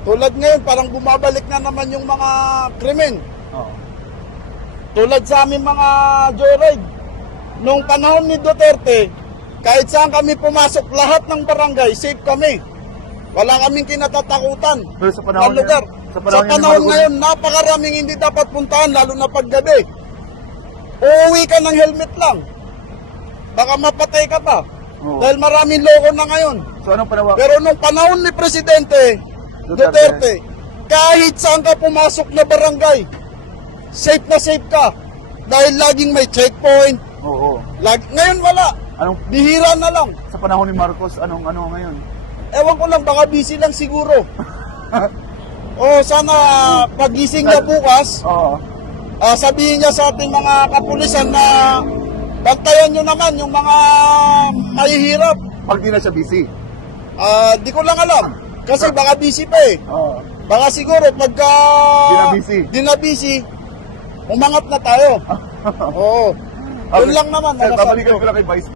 Tulad ngayon, parang bumabalik na naman yung mga krimen. Oo. Tulad sa aming mga joyride. Nung panahon ni Duterte, kahit saan kami pumasok, lahat ng barangay, safe kami. Wala kaming kinatatakutan Pero sa na panahon lugar. niya- Sa niya ni panahon ngayon, napakaraming hindi dapat puntahan, lalo na paggabi. Uuwi ka ng helmet lang. Baka mapatay ka pa. Oo. Dahil maraming loko na ngayon. So anong panawa? Pero nung panahon ni Presidente Duterte. Kahit saan ka pumasok na barangay, safe na safe ka. Dahil laging may checkpoint. Oo. Lag ngayon wala. Anong Bihira na lang. sa panahon ni Marcos anong ano ngayon? Ewan ko lang, baka busy lang siguro. o sana pagising niya bukas, Oo. ah, sabihin niya sa ating mga kapulisan na bantayan nyo naman yung mga mahihirap. Pag di na siya busy. Ah, di ko lang alam. Kasi baka busy pa eh. Oo. Baka siguro pagka Di na busy. di na busy, umangat na tayo. Oo. Yun lang naman. Sir, babalikan ko. ko lang kay Vice